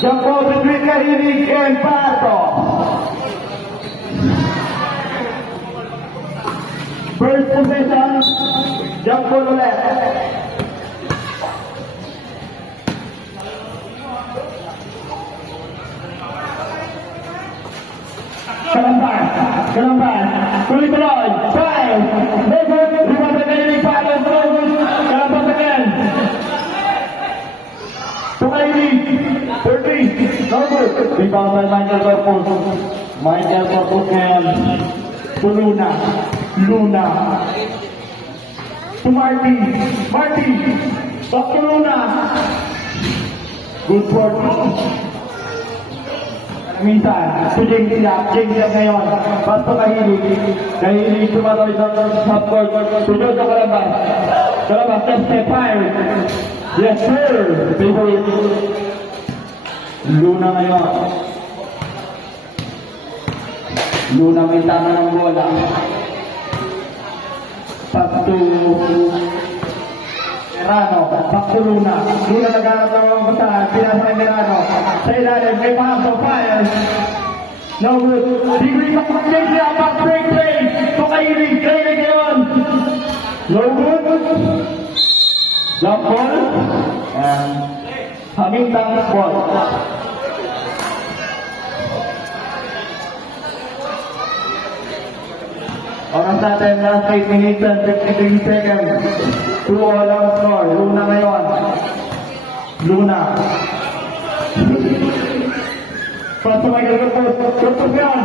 Jump ball between Kahilig and Pato. First possession, jump ball ulit. Kalamban, tuloy-tuloy, 5, never, rebound by Kahilig, Pato, Kalamban again. To Kahilig, 30, no good. Rebound by Michael Corpus. Michael Corpus ngayon. To Luna. To Marty. Back to Luna. Good for minsan. To James Yap ngayon. Back to Kahilig tumatoy sa top court. To Jojo Calambas. Step 5. Yes sir. Favorite. Luna ngayon. Luna may tama ng bola. Pass to Merano. Back to Luna. Luna naghanap ng mga basahan. Pinasa ng Merano. Sa ilalim, may pass of fire. No good. Degree back to Kenya. Back break play. To Kahilig ngayon. No good. Jump ball. And Hamilton ball. Oras natin, last 8 minutes and 53 seconds. 2 all on score. Luna ngayon. Luna. Pass to Michael Corpus. Corpus ngayon.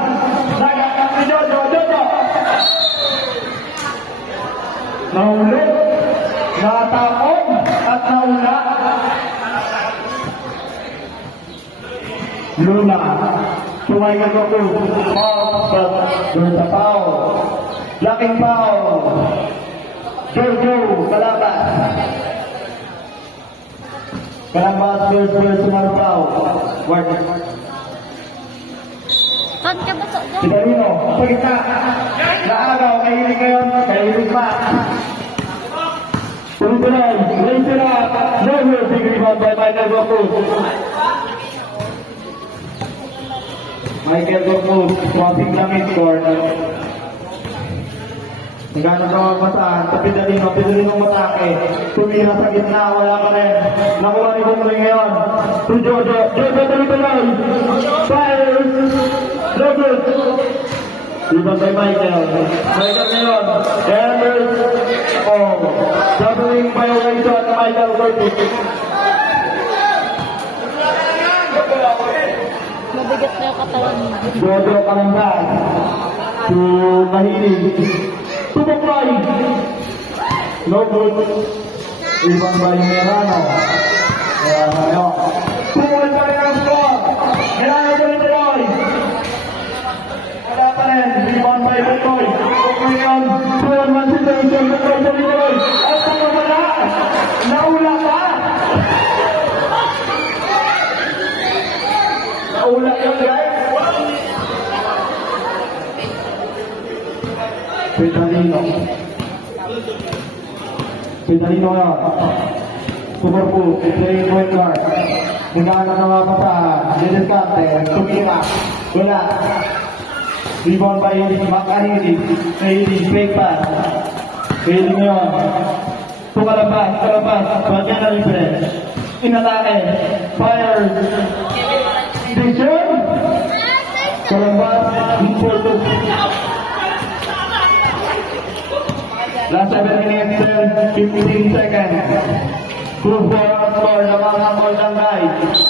Nagagap ni Jojo. Nahulog. Natapon. At nauna. Luna. To Michael Corpus. Doon sa foul. Blocking foul. Jojo, Calambas. Calambas first foul. Work. Saan ka ba sa doon? Pitalino, pagkita. Naagaw, Kahilig ngayon. Kahilig pa. Tuloy-tuloy. Raise it up. Never big rebound by Michael Corpus. Michael Corpus, crossing the mid-court. Naghanap ng mga basahan sa Pitalino matake. Tumira sa gitna, wala pa rin. Nakuha ni Bumring ngayon. To Jojo, tuloy-tuloy. Fires. No good. Rebound by Michael ngayon. Embers. Doubling violation na Michael Corpus. Mabigat na yung katawan niya. Jojo Calambas. To Kahilig. To Buklay. No good. Rebound by Merano. Ngayon. Tuloy pa rin ang score. Merano tuloy. Wala pa rin. Rebound by Buklay. Buklay ngayon. 2-1 situation. Buklay tuloy. At pumamala. Naula pa. Naula yun guys. Pitalino ngayon. Sumarpo, playing point guard. Naghahanap ng mga pasahan. Didiskarte, tumira. Wala. Rebound by Kahilig. Fake pass. Kahilig ngayon. Calambas. Bagyan na libre. Inatake. Fire. Station. Calambas. Equal to. Last 7 minutes and 15 seconds. 2-4 on score. Namangangol ng guys.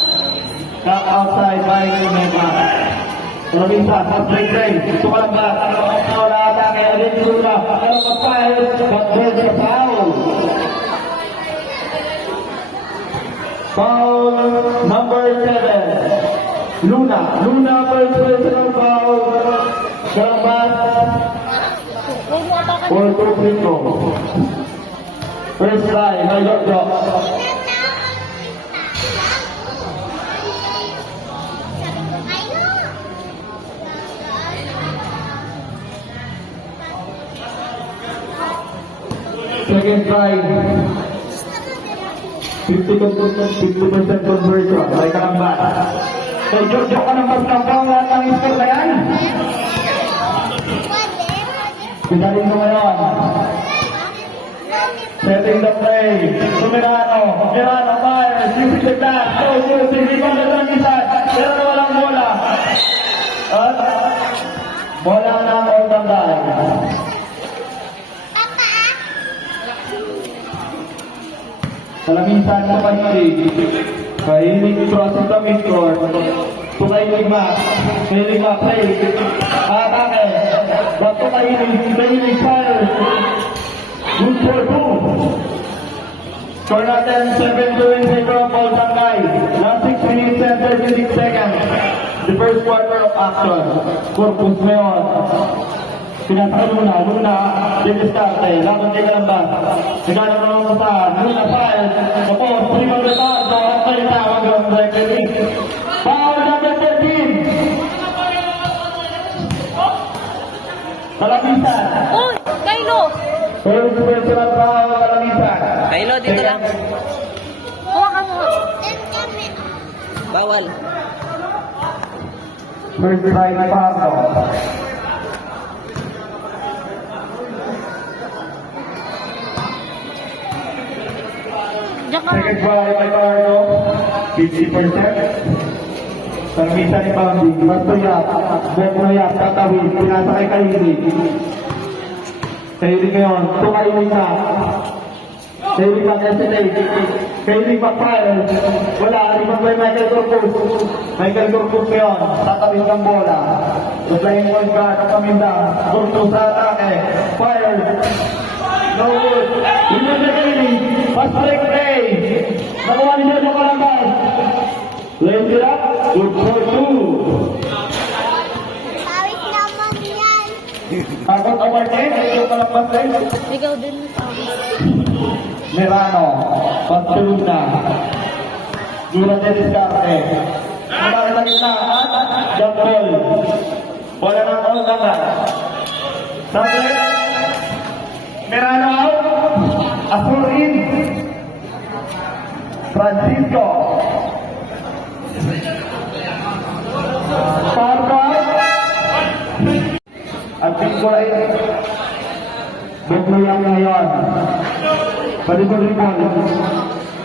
Cut outside by Mema. Robinsa, fast break train. Ito ka lang ba? Wala atake. Alin Luna. Ano pa fire? But there's a foul. Foul number 7. Luna first personal foul. Calambas. 4-2 free throw. First try, by Jojo. Second try. 50% conversion by Calambas. So, Giorgio ka ng pagkampang lahat ng score na yan. Pinarin mo ngayon. Setting the play. Sumirano. Gerano fires. Using the glass. So, using the pagkatang isa. Pero walang bola. At bola na ang all-time dahil. Kalamisan sa Pahilig. Pahilig process sa midcourt. Pahilig ma. Pahilig ma play. Atake. Bato Pahilig fire. Good for two. Score natin 7-2 in favor of Paul Sangay. Last 6 minutes and 36 seconds. The first quarter of action. Corpus ngayon. Pinasakal Luna, Diviscarte, laban kay Galambas. Naghanap na naman sa Luna Files. Tapos, Primo Retardo, at Palitawag ng referee. Foul number 13. Kalamisan. Uy! Kailo! First personal foul, Kalamisan. Kailo, dito lang. Huwag ka mo. Bawal. First right foul. Diyan ka. Second foul kay Carlo, 50%. Kalamisan ni Bambi, Bastoyap, Bonoyap, Tatawid, pinasa kay Kahilig. Kahilig ngayon, tumahilig na. Kahilig na destinate. Kahilig pa-fire. Wala, rebound by Michael Corpus. Michael Corpus ngayon, tatawid ng bola. The playing point guard at Kamindang. Corpus sa atake. Fire. No good. William na Kahilig. Fast break play. Nakuha ni Sergio Calambas. Play it up. Good for two. Pawis naman yan. Takot ang Martin. Sergio Calambas rin. Ikaw din mo pawis. Merano, Pagtuluna, Dura de Descarte, Naman sa gitna at jump ball. Bola ng all naman. Sublet, Merano out, Azul in, Francisco, Parco out, at Picola in, Bukloyang ngayon. Balibol-libol.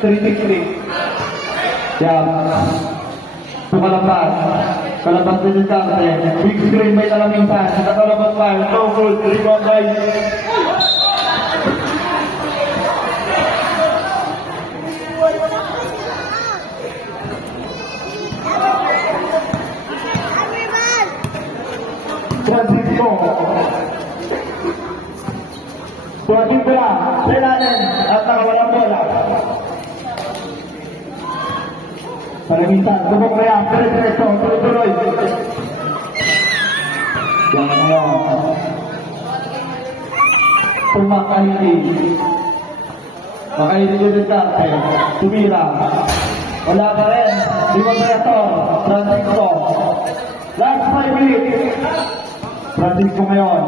3-6-3. Yan. Tumalabas. Kalabas din yung karte. Big screen by Kalamisan. Nakalabas pa. No good. Rebound by. Francisco. Tuwagin bola, Selanen, at nakawalang bola. Kalamisan, bubok kaya, diretso, tuloy-tuloy. Yan ngayon. Tumakahilig. Makahilig yung darte, tumira. Wala pa rin, Dimoderator, Francisco. Last 5 minutes. Francisco ngayon.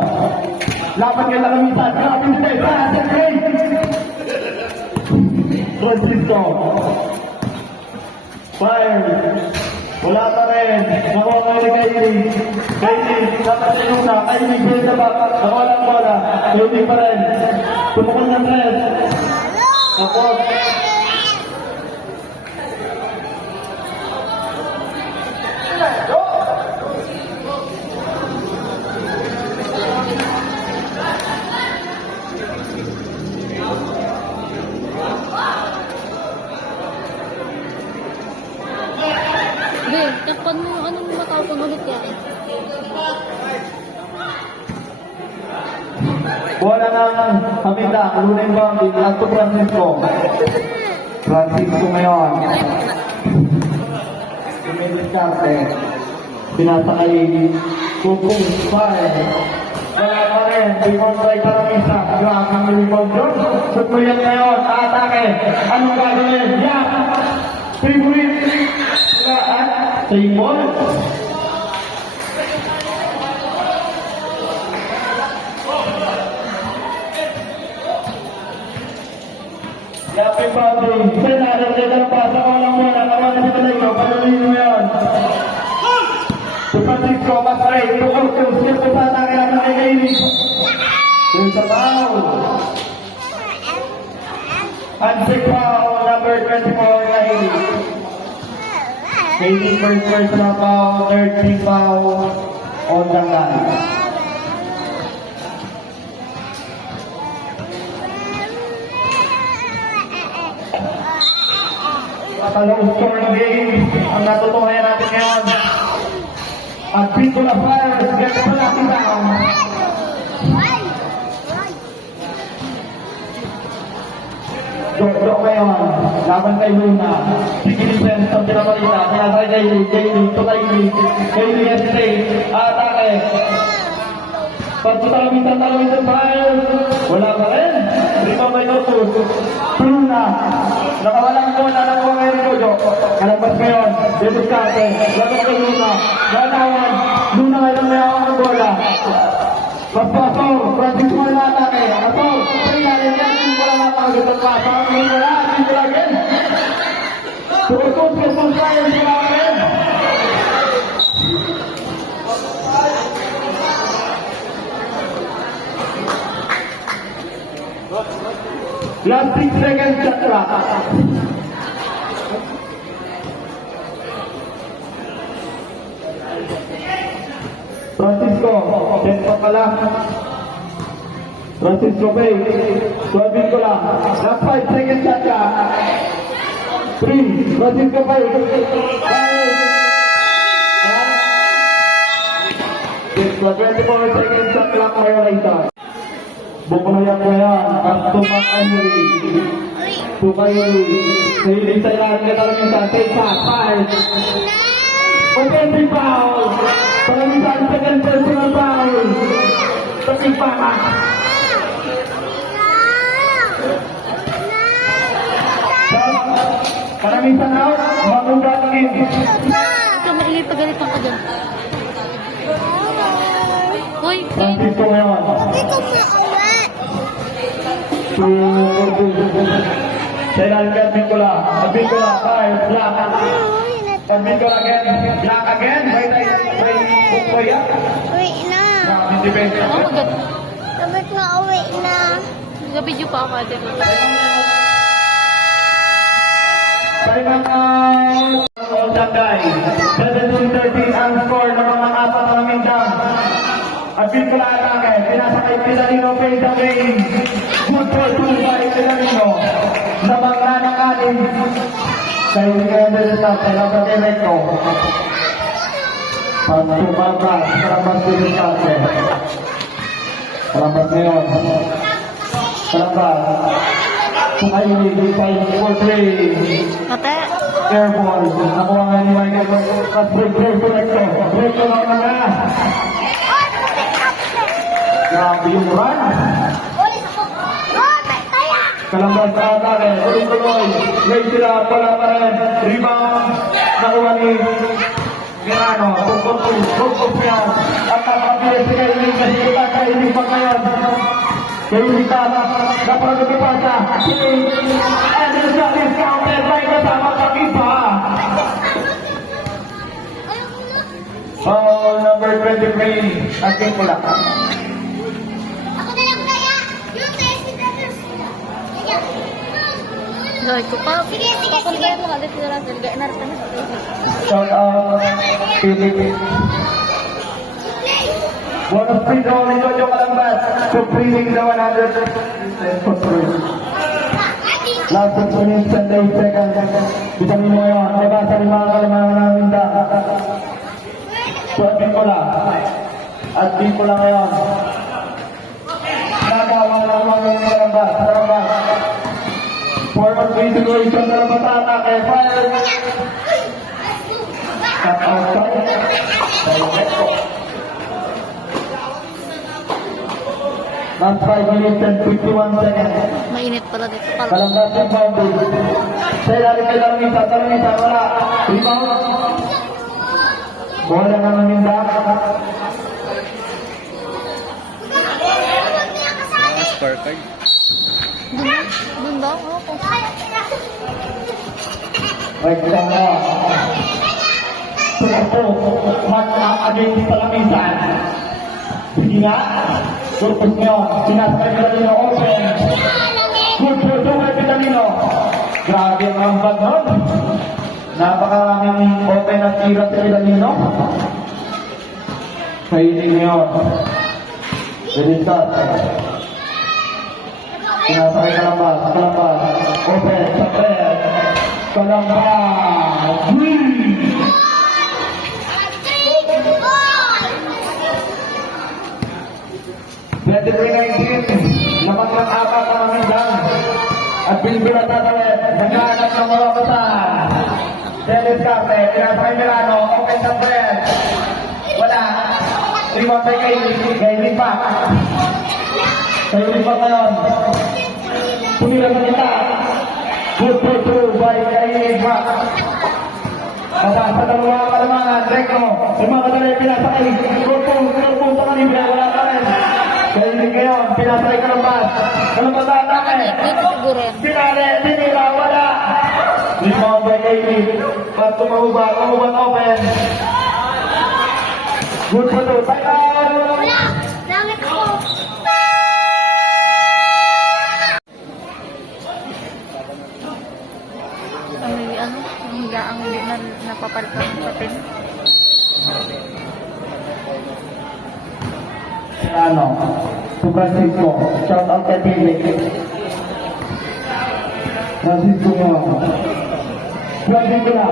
Laban kay Kalamisan, grabe yung step, sa play! Francisco. Fire. Wala pa rin. Nakuha kayo ni Kaili. Kaili, dapat sa Luna. Kaili, Kaili sa back. Nakuha lang bola. Kaili pa rin. Tumukol ng tres. Tapos. Be, takpan mo. Anong matapon ulit yan? Bola ng Kamindang. Luna yung boundary. At to Francisco. Francisco ngayon. Tumilis karte. Pinasa kay Kukung Fire. Wala pa rin. Rebound by Kalamisan. Grabe ang rebound yun. Sutluyan ngayon. Atake. Anong gagawin? Yan. Favorite. At Simon. Yapin boundary. Senador de Dalpasa. Walang bola. Kawan na si Malayko. Panuloy mo yan. Thomas Ray, Tukurtus, yung po sa atake naman kay Kaili. Yung sa foul. Unsick foul, number 24, Kaili. Kaili first personal foul, third team foul on the line. Matalong score ng game ang natutuhayan natin ngayon. At Piccola Flyers, get the lucky down. Dok ngayon, laban kay Luna. Sigilisen sa pinabalita. Kaya kay Kaili, to Kaili hesitate. Atake. Pagtutalamitan Flyers. Wala pa rin. Rito may Notus. Luna. Nakawalang bola ng mga ngayon ko, Dok. Kalabas ngayon. Dito sa atin. Laban kay Luna. Ganawan. Luna ngayon may awang ng bola. Pastor, Francis mo na atake. Pastor, pinayarin natin wala matagod ang pasa. Ang wala, dito lagi. Tutos, Quezon Flyers, wala pa rin. Last 6 seconds shot clock. Francisco, tempo ka lang. Francisco Bay, suwabin ko lang. Last 5 seconds shot clock. 3, Francisco Bay. 24 seconds shot clock violator. Bukunayan ko yan. At tumakayuri. Kaili sa ilan ka talamisan. Take back. 5. Offensive foul. Talamisan second personal foul. Take back. Talamisan out. Magugatangin. Ito, maingay pagalitan ka dyan. Hoy, Francisco ngayon. Kailan ka Piccola? Piccola, 5, black. Piccola again, black again. May Bukoya. Uwi na. Hindi ba? oh, maganda. Dapat nga uwi na. Nag-video pa ako ate. Time out. All that guys. 17-13 ang score ng mga apat na mindang. At Piccola atake. Pinasakay Pinalino face the game. Good for 2 by Pinalino. Nabangla ng anim. Kaya hindi na sa talaga direkto. Pagtubabas. Salamat din sa atin. Salamat ngayon. Salamat. Kaili, 5-4-3. Ate, Airball. Nakuha nga ni Michael. At break direkto. Break ko lang na. Grabe yung run. Kalambas sa atake. Tuloy-tuloy. May sila. Wala pa rin. Rebound. Nakuha ni Mirano. Tugtog yan. At nakapabilis si Kaili. Kasi kita Kaili pa ngayon. Kaili ka. Dapat nagpipasa. And the shot is counted by kasama Kakipa. Foul number 23. At Piccola. Ako na lang kaya. Yung test ni Brothers. Kaya. gawin ko pa. Sige. Kapag gaya mo, alit na lang. Gaya na rin. Shout out Philippines. Bonus free throw ni Jojo Kalambas. Completing the 100 for free. Last 6 minutes and 8 seconds. Bisa mo ngayon. Nabasa rin mga kalamangan namin da. Suat Piccola. At Piccola ngayon. Nagawang lang mga Kalambas. Kalambas. Forward free situation. Kalambas atake. Fire. Cut outside. Last 5 minutes and 51 seconds. Mainit pala dito. Pala. Kalambas yung boundary. Sa ilalim kay Talmisa, wala. Rebound. Bola na maminda. Scorecard. Dun ba? Oo. Right down now. po mag-against sa lamisan. Sige nga. Purpose nyo. Sinasakay Vitamino open. Good for two kay Vitamino. Grabe ang rambag nun. Napakaraming open at tira sa Vitamino. Kainin nyo. Ready start. Sinasakay kalambas. Open. Sapet. Kalambas. Green. 23-19, laban ng apat na mamindang at Bilbila tatawid, naghahanap ng mga bataan. Dennis Carte, pinasakay Milano, open sa bread. Wala. Rebound by kay Lipak. Kay Lipak ngayon. Tumira sa kita. Good for two by kay Lipak. Mata sa dalawa kalamangan, Recno. Lumakadali, pinasakay. Kurpo sa kanila, wala ka rin. Kaya hindi ngayon, pinasakay kalambas. Kalambas na atake. Dito siguro yan. Pinali, tinira, wala. Rebound by Amy. At tumahubat open. Good for two. Bye out. Wala. Langit ko. Ang higaang hindi na napapalitan sa tin. Ano? To Francisco. Shout out kay Billy. Francisco mo. Francisco na.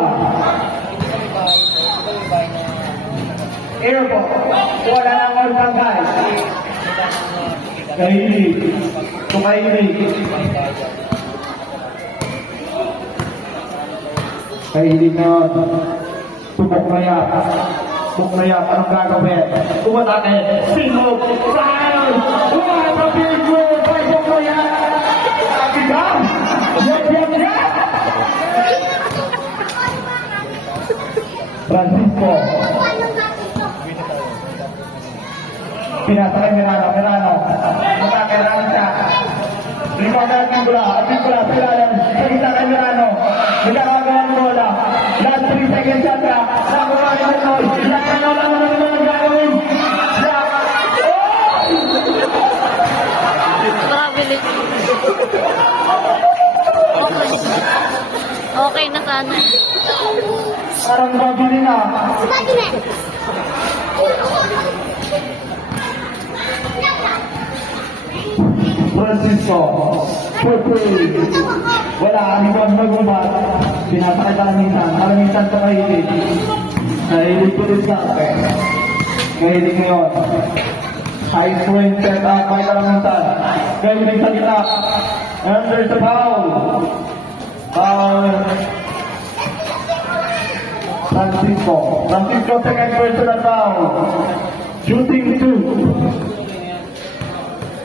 Airport. Wala nang all guys. Kaili. Tumaili. Kaili na yun. Tubok na yan. Tubok na yan. Anong gagawin? Tumatake. Sino? Saan? Umapapig mo. Tubok na yan. Sabi ka? Yan. Francisco. Pinasakay Mirano. Magkakailangan siya. Rebound ng bola. At bola sa ilalim. Sa gitna kay Mirano. Nagkakagawa ng bola. Last 3 seconds siya. Nakuha rin ng noise. Ilang na lang naman ang gagawin. Grabe lit. Okay na sana. Parang babili na. Bakit na? Francisco. Purple. Wala. Anibon magbubat. Pinasakay kalamitan. Kalamitan sa kahilig. Nahilig ko rin sa akin. Kahilig ngayon. High point set up by kalamitan. Kahilig sa kita. And there's a foul. Francisco second personal foul. Shooting 2.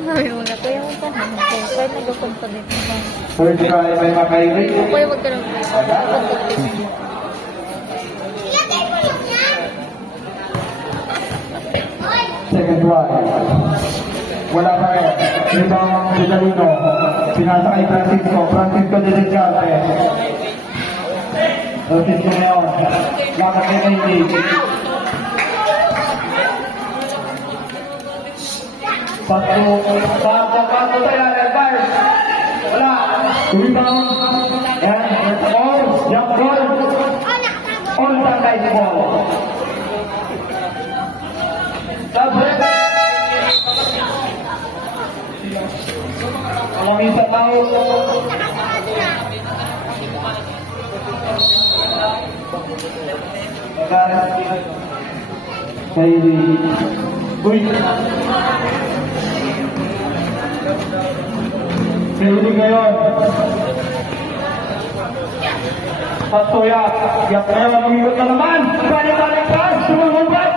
Sabi mo na, kuya, huwag ka na. Kahit nagkapunta dito ba? First try by Makairi. Kuya, huwag ka na. Second try. Wala pa rin. Rebound Vitalino. Pinasakay Francisco. Francisco de Descarte. Francisco ngayon. Lakad kay Kaili. Pato tayo. Advance. Wala. Rebound. And all. Jump ball. All time guys ball. Sabret. Ang isang tao. Kaili. Uy. Kaili ngayon. Patuya. Yak na yan. Mamimot na naman. Balik pa. Sumangumpat.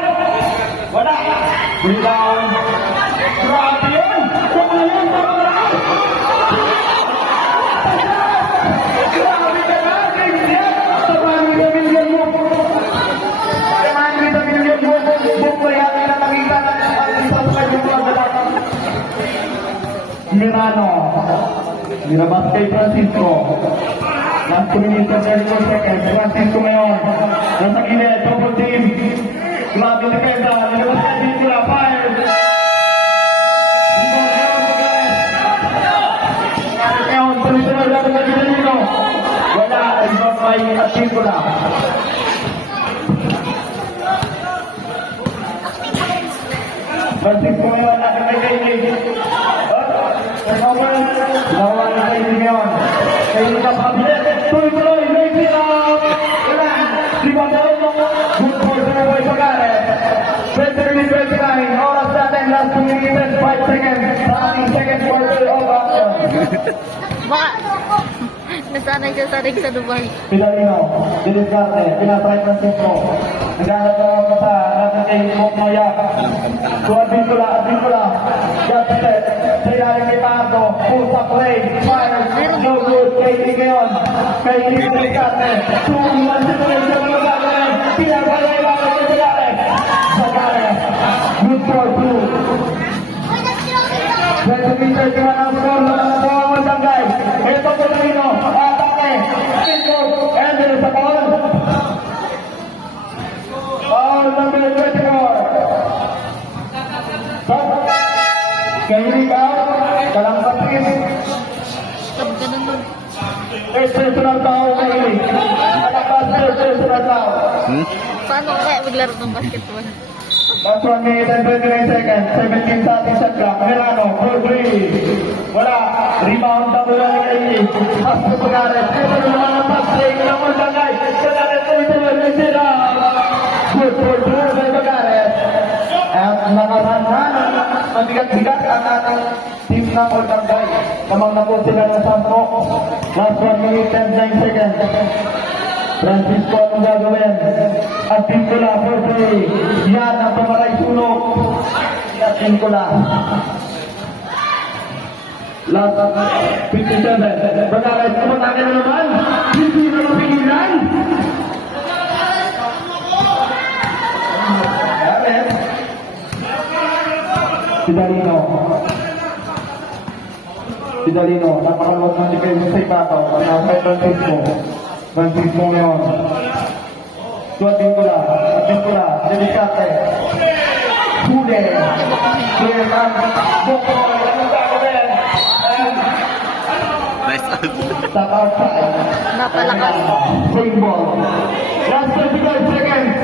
Wala. Rebound. Grabe yun. Tama na yun. Grabe ka na. Kaibigan. Tabahan na milyon mo. Tabahan na milyon mo. Buk na yan. Nakakita na. Isang kayo mo ang dapat. Mirano. Mirabas kay Francisco. Last 2 minutes and 34 seconds. Francisco ngayon. Nasa gilid, double team. Grabe na kenda. Nilabas na din mula. Fire! Ngayon, tuloy-tuloy natin na dito. Wala. Ibang may atin ko na. Francisco ngayon. Natin may kainin. Lawan na kainin ngayon. Kainin ka pabilit. Tuloy-tuloy. May pinang. Wala. Limang taon mo. Good for the boy Pagare. 20-29. Oras natin. Last 2 minutes. 5 seconds. Sa ating second quarter of action. Baka, nasanay siya sa ring sa Dubai. Pilarino. Diliscarte. Pinatry Francisco. Naghanap na ang mata. Natin kay Moknoya. Tuwad Vincula. Just set. Sa ilalim kay Pardo. Pull sa play. Fire. No good. Kay Tigayon. Kay Diliscarte. Tumungan sa play. Sa mga bagay. Pinapalay lang kay Sagare. Sagare. Good for two. 20 meters naman ang score na nakakuha ang tanggay. Ito po Pilarino. Atake. Ender sa ball. Foul number 24. Kahilig out. Kalampatin. Sabi ka naman. Exceptional foul kahilig. Kalapas exceptional foul. Paano kaya maglaro ng basketball? Last 1 minute and 29 seconds. 17 sa ating shot clock. Milano, 4-3. Wala. Rebound na mula ni Kaili. Pass to Pagare. Ito naman ang pass break ng Multangay. Pagare tuloy-tuloy. May sira. Good for two by Pagare. At nakaranhan. Mabigat-bigat ang ating team ng Multangay. Namang na po sila ng 10. Last 1 minute and 9 seconds. Francisco ang gagawin. At Vincula, 4-3. Yan ang pamaray sunog. At Vincula. Last 57. Bagalas, kumatake na naman. Hindi na mapigilan. Si Dalino. Napakalot ng defense sa ibabaw. Nasa Francisco. Francisco ngayon. Tuwad Vincula. At Vincula. Delicate. Huli. Clear lang. Boko. Anong gagawin? Stop outside. Napalakas. Swing ball. Last 35 seconds.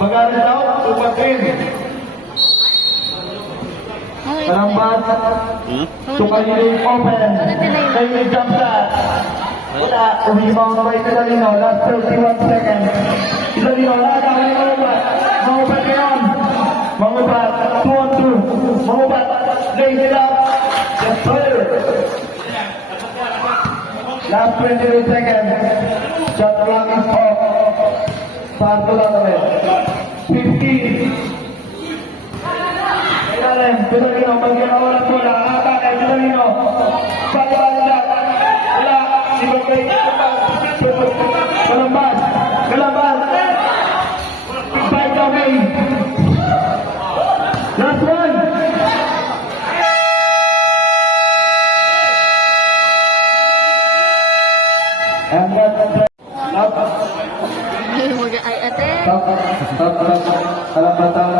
Pagare daw, tumatin. Karambat. Tukayin open. Kayin jump shot. Wala. Rebound by Pilarino. Last 31 seconds. Pilarino, lada kayo mangubat. Mangubat ngayon. Mangubat. 2-on-2. Mangubat. Lace it up. Yes, sir. Last 28 seconds. Shot clock is off. Parto lang kami. 15. Kailangan, Pilarino, pag-ginawalan mo lang. Atake, Pilarino. Pag-ginawalan lang. Wala. Ibagay. Kalambas. Kalambas. By the way. Last one. And that's Hindi mo ay ate. Stop. Kalambatan.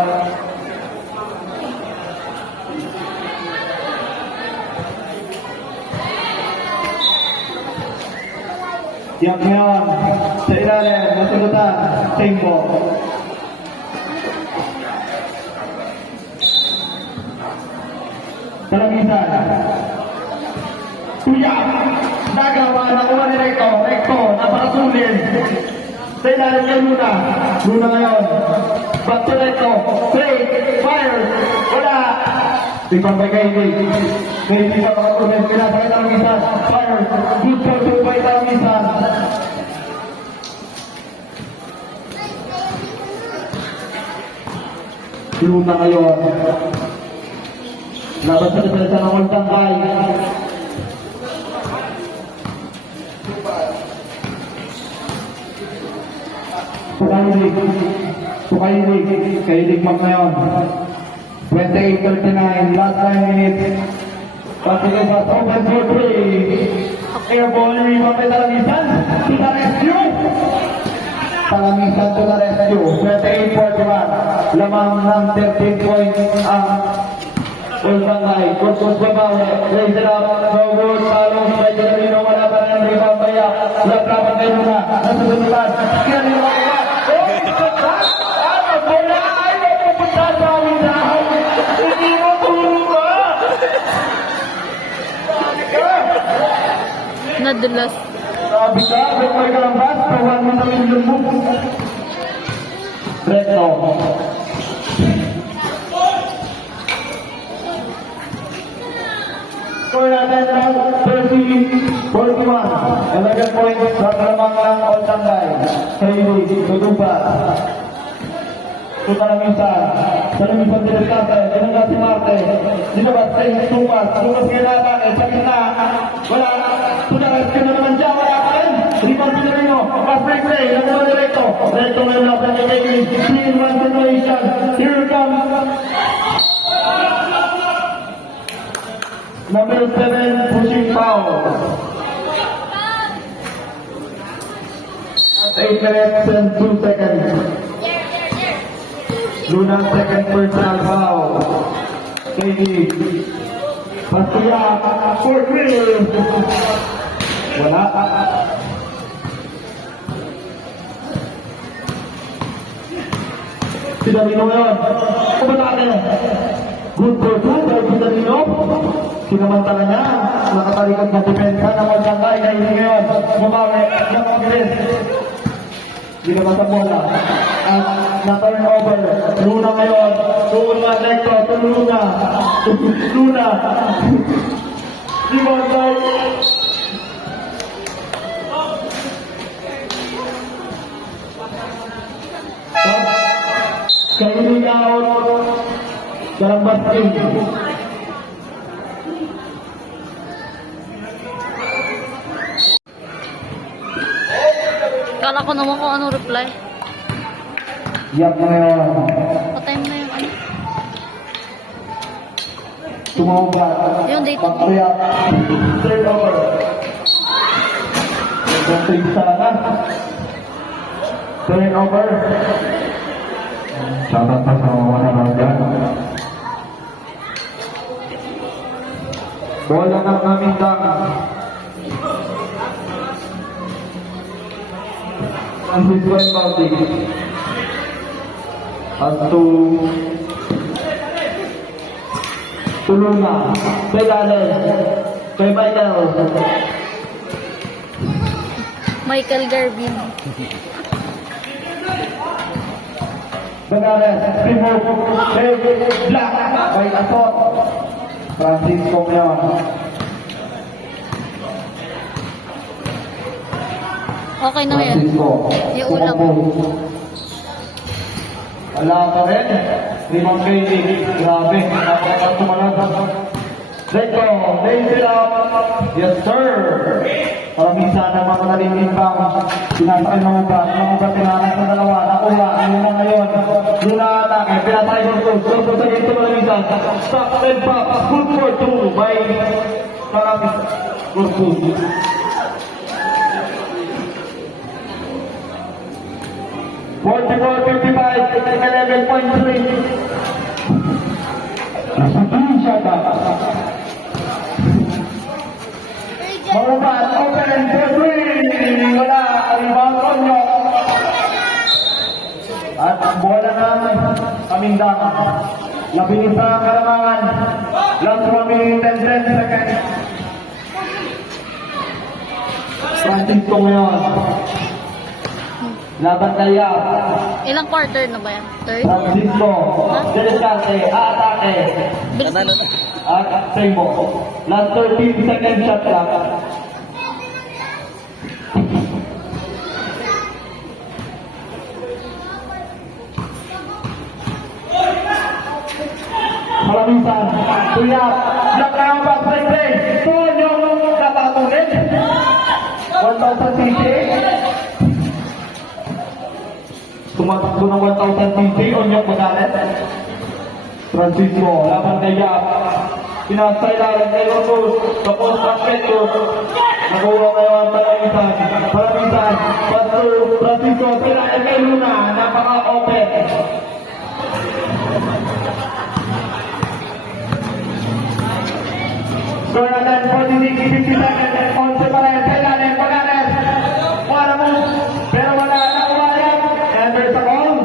Yang ngayon, sa ilalim, masulutan, tempo. Kalamisan. Kuya, nagawa na kuma ni Recto, napakasulin. Sa ilalim kay Luna. Luna ngayon. Back to Recto. Straight. Fire. Wala. Ipang kay Kaili. Kaili pa makatuloy. Pinasa kay Kalamisan. Fire. Good for two by Kalamisan. Luna ngayon. Labas sa depensa ng Multangay. Kaili. Kailig mag ngayon. 28:39, last 9 minutes. Continue pass, open for 3. Airball, rebound by Talamisan. To the rescue. Talamisan to the rescue. 28:41. Lamang ng 13 points ang Ulbangay. Kursus babawi. Raise it up. No good. Palos by Jalino. Wala pa rin. Rebound by Laplapan kayo na. Nasusunod. Kinalino ka ba? Bola ay mapupunta sa unahan. Hindi mo tulong ba? Nadulas. Sabi ka, ba't may kalambas? Pawan mo na yung mo. Reto. Score natin ng 30-41. 11 points sa kalamang ng Oltangay. Kaili, Tudupa. Tukaramisan. Salamisan din ang tatay. Tinanggal si Marte. Dinabas sa Tumas. Tumas kailangan. Sa gitna. Wala. Tunaras ka na naman dyan. Wala ka rin. Rebound si Darino. Pass break play. Nakuha direkto. Direkto ngayon na sa Kaili. 3-1 continuation. Here comes number 7, pushing foul. At 8 minutes and 2 seconds. Luna second personal foul. KD. Pastilla for three. Wala. Si Darino ngayon. Kumatake. Good for two by si Darino. Sinamantala niya, nakatalikod na depensa ng Oltangay na hindi ngayon. Bumawi ng Congress. Ginawa sa bola. At na-turn over. Luna ngayon. Luna, Necto. Luna. Luna. Simantay. Kaili out. Dalam basket. Kala ko naman kung anong reply. Yap ngayon. Pa-time na yung ano. Tumawag. Yung date. Bakya. Third over. Ito yung sana. Third over. Shoutout pa sa mga nanonood dyan. Bola ng Amindang. Ang Brisbane Bounty. At tulungan. Kay Galen. Kay Michael. Michael Garvin. Benales, Timur, Black, by Asot. Francisco ngayon. Okay na yan. Francisco. Yung ulam. Wala ka rin. Limang kaili. Grabe. Napakatumalag. Recto. Lays it up. Yes, sir. Paramisan ng mga nalinimbang. Sinasakay ng ugat. Ng ugat tinanay sa dalawa. Nakuha. Ayun na ngayon. Yun na atake. Pinatay ko. Gusto sa ginto paramisan. Stop and pop. Good for two. By paramisan. Good for two. $44.55, 11.3. Nasa 2 shot up. Marubat, open for 3. Wala, rebound on nyo. At bola namin, Amindang. Labinis sa kalamangan. Last 1 minute and 10 seconds. Francisco ngayon. Laban kaya. Ilang quarter na ba yan? Third? Francisco. Delicate. Atake. Bilis. At Seymo. Last 13 seconds shot clock. Malamisan. Tuyak. Yak na ang back play. So, yung kapatulit. 1,000 cc. Tumatak pasko ng 1,000 cc, Onyok Magalet. Francisco, laban kay Yap. Pinasay lalim kay Rufus. Tapos basket ko. Nakuha kayo ang palamisan. Palamisan. Pasto, Francisco, kinain kay Luna. Napaka-open. Score natin 46, 50 seconds. 11 pa rin. Kailangan Magalet. Wala mo. Pero wala na umayag. And there's a goal.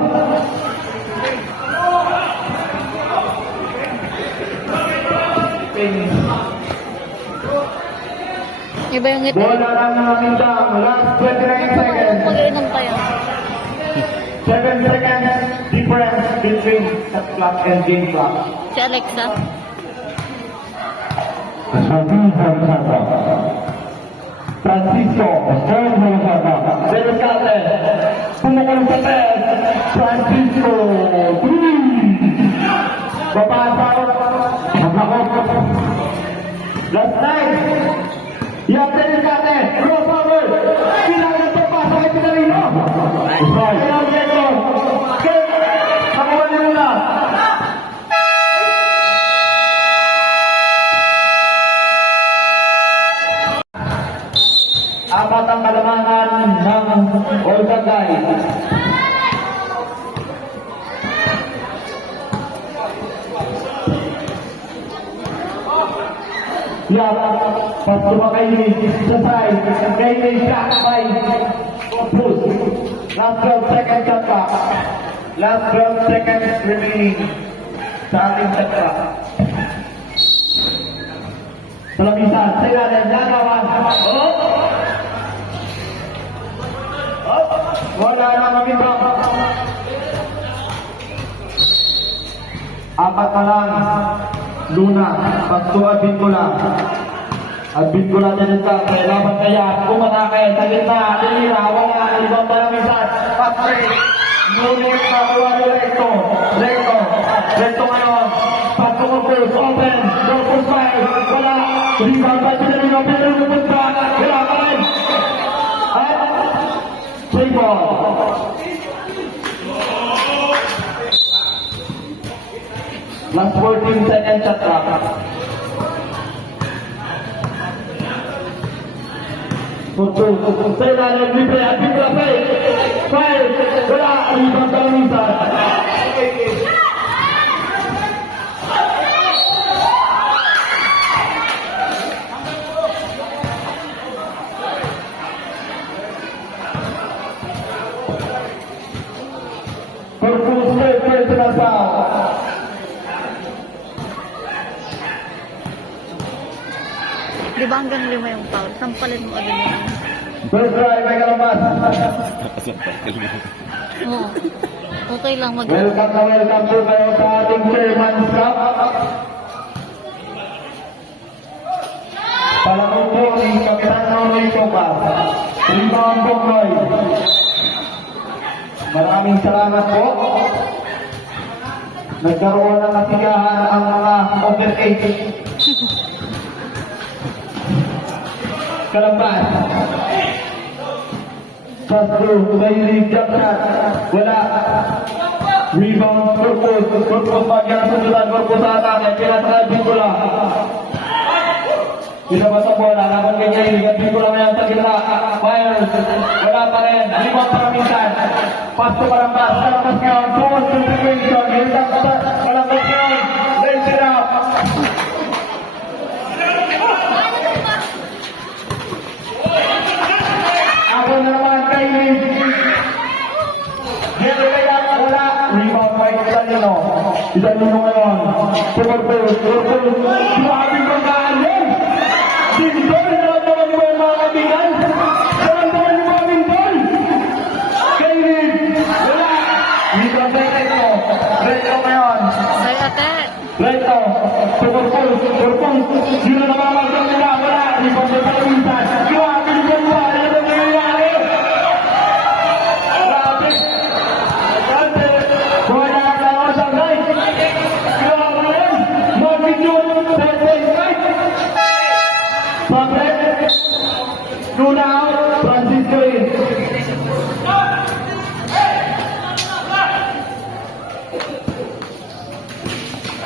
Iba yung ngiti. Bola lang ng Amintang. Last 29 seconds. Mag-inom pa yan. 7 seconds difference between shot clock and game clock. Si Alexa. Francisco, Delicate, pumukul sa test, Francisco, 3, babasa, last night, Yang Delicate, crossover, kailangan ito pa sa Pinarino. Kailangan ito, nakuha niyo na. Apat ang kalamangan ng Olgagay. Yan, pagtuma kay sa side, kay shot by push. Last 12 seconds shot clock. Last 12 seconds remaining sa ating shot clock. Palamisan, sa ilalim, nagawan. Wala na mamibang. Apat na lang. Luna, Pasto at Bincula. At Bincula din ka. Sa laban kaya, kumatake. Sa gitna, Lira, wala. Ibang palamisan. Patrick. Ngunit nakuha ni Recto. Recto ngayon. Pasto ko first. Open. Door 5. Wala. Rebound pa sila nyo. Pero lumot pa. Wala pa rin. At play ball. Last 14 seconds shot clock. Sa ilalim, libre at Bincula play. 5. Wala. Rebound palamisan. Personal foul. Di ba hanggang 5 yung foul? Sampalin mo agad yun. First try, may kalabas. Oo. Okay lang mag... Welcome po kayo sa ating Chairman's Cup. Palakot po ni Kapitan Nonoy Topas. Rebound Boknoy. Maraming salamat po. Nagkaroon ng kasigahan ang mga over 8. Kalabas. Pasto, Mayrig, Jackson. Wala. Rebound, Corpus, bagyang sundutan, Corpus sa atake. Pinasakay, Bincula. Pinabasa bola, laban kay Mayrig, at Bincula ngayon sa gitna. Myers, wala pa rin. Rebound para minsan. Pasto, Kalabas ngayon. Forward to the equation. Hilda, Kalabas ngayon. Raise it up. Ako na naman kay Jerry kaya wala. Rebound by Isanino. Isanino ngayon. Corpus. Maraming pagkaan yun. Bintol. Naramdaman mo yung mga kabigan. Naramdaman yung mga bintol. Kay wala. Rebound by Reto. Reto ngayon. Say ate. Reto. Corpus. Yun na namamagdang nila. Wala. Rebound by Palamisan. Grabe yung ba? Ano ba nangyayari? Grabe. Kung wala ka sa right. Grabe rin. Mag-video.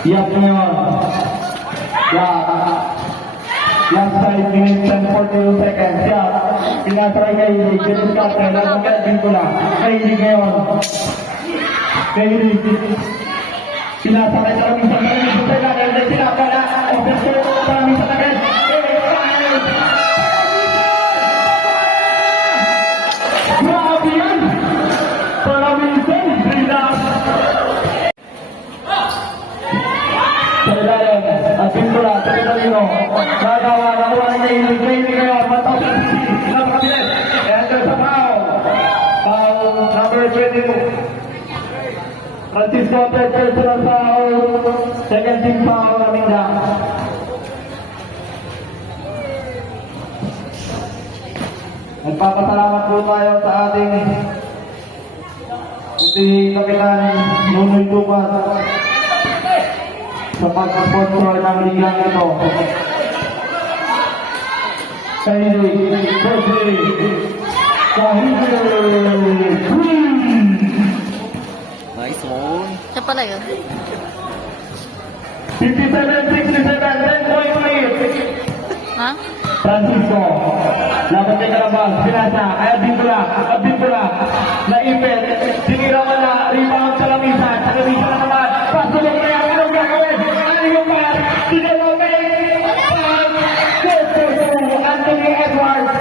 Yak ngayon. Yak. Last 5 minutes and 42 seconds. Yak. Pinatry kay Hilig. Ganun ka. Kailangan ka din ko lang. Kay Hilig ngayon. Kay Hilig. Pinasakay sa kami sa kami. Sa kami. Sa sinapala. Officer sa kami sa kami. Grabe yan! Para minsan, relax! Sa ilalim, at pintura, sa Pitalino, nagawa, nakuha na niya Hilig ngayon, matapos na kapit, enter sa foul. Foul number 22. Francisco, third personal foul, second team foul namin lang. Nagpapasalamat po tayo sa ating kapitan Nunoy Tupas sa pag-sponsor ng ligang ito. Kahilig, Berkeley, Kahilig, Nice one. Siya pala yun. 57-67, 10 point lead. Ha? Francisco, laban kay Carabas, pinasa, Abdintula, naipit, sinira mo na, rebound sa lamisa na naman, pasulong na yan, anong gagawin? Ano yung pass? Sinalawin! Anthony Edwards!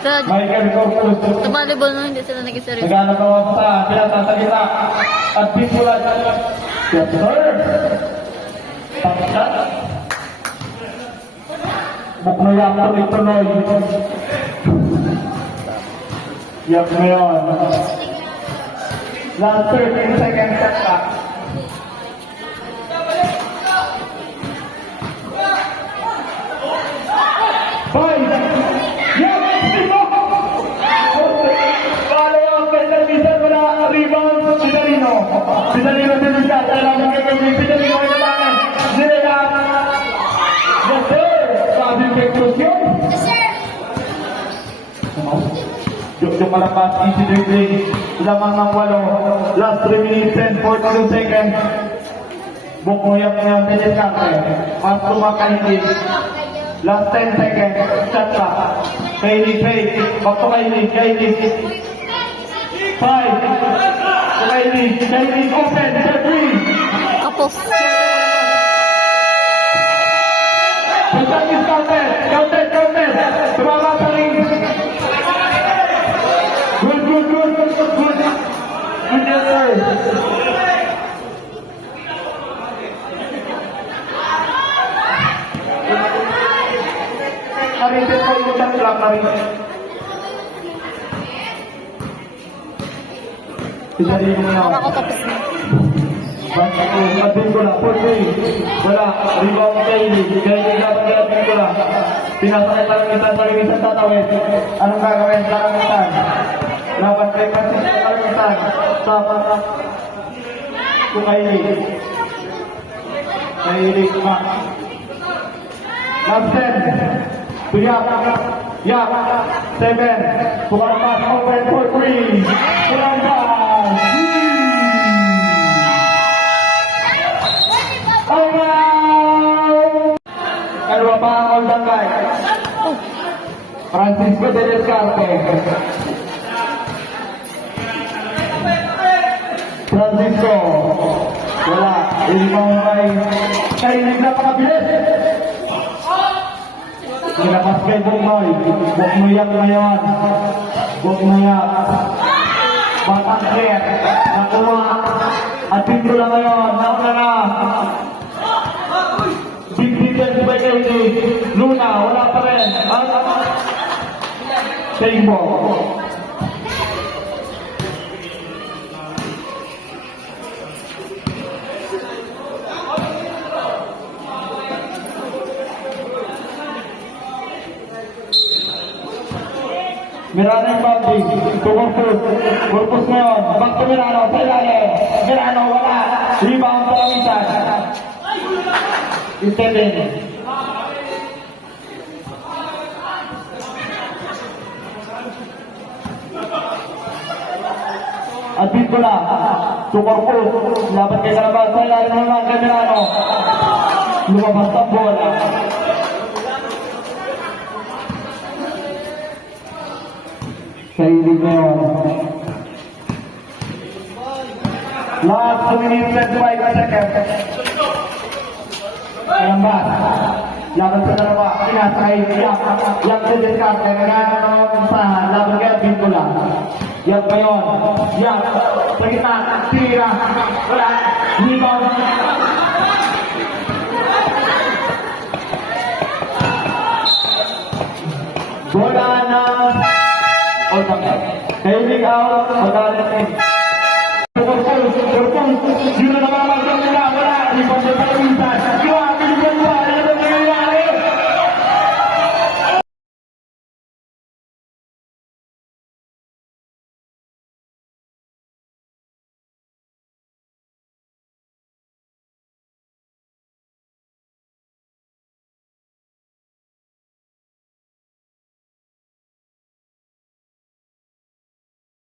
Sa Michael Corpus, volleyball no, hindi sila nag-seryoso. naghanap ang sa pinasa sa gitna, Abdintula, yes sir! Paksa. Buknoyak tuloy-tuloy. Yak ngayon. Last 13 seconds at back. Five. Yak! Sino? Follow up kay Servisan wala. Rebound. Pitalino. Pitalino din siya. Kailangan kay Pitalino ay naman. Nila. Yes sir. Sabi kay Cruz yun. Yes, sir. Yung malapas, easy dribbling, lamang ng 8, last 3 minutes and 42 seconds. Bukuyap niya, Daniel Catre, mas kumakahilig. Last 10 seconds, shot clock. Kahilig, back to Kahilig. 5, Kahilig, open, set 3. Kapos. The shot is counted. Tumama sa ring. Good. Good, yes, sir. Narinig ko yung shot clock na rin. Isali mo na. Para ko tapos na. Atin ko na, 4-3. Wala, rebound kay Hilig. Dapat kaya atin ko na. Pinasakay Kalamitan, tatawid. Anong gagawin sa Kalamitan? Laban kay Francisco Kalamitan. Tapat na. Kung Hilig. Hilig ma. Last 10. Yak. 7. Pumalabas, open for 3. Pumalabas. Kalwa pa ang Old Bangkay. Francisco de Descarte. Francisco. Wala. Ilimang kay Kahilig na pakabilis. Nilapas kay Buknoy. Buknoyak ngayon. Batang clear. Nakuha. At dito lang ngayon. Nauna na. Big defense by Kahilig. Luna, wala pa rin. Tempo. Mirano yung bounding. Corpus ngayon. Back to Mirano. Sa ilalim. Mirano, wala. Rebound sa Kalamitan. Intended. Bingula. Sukorpo. Laban kay Carabas. Sa ilalim naman kay Milano. Lumabas ang bola. Kaili ngayon. Last 2 minutes and 5 seconds. Carabas. Laban sa dalawa. Pinasakay. Yak didiskarte. Nagkakaroon ng usahan. Laban kay Bingula. Yak ngayon. Yak. Sa gitna. Tira. Wala. Rebound. Bola na all the time. Kailing out, magalit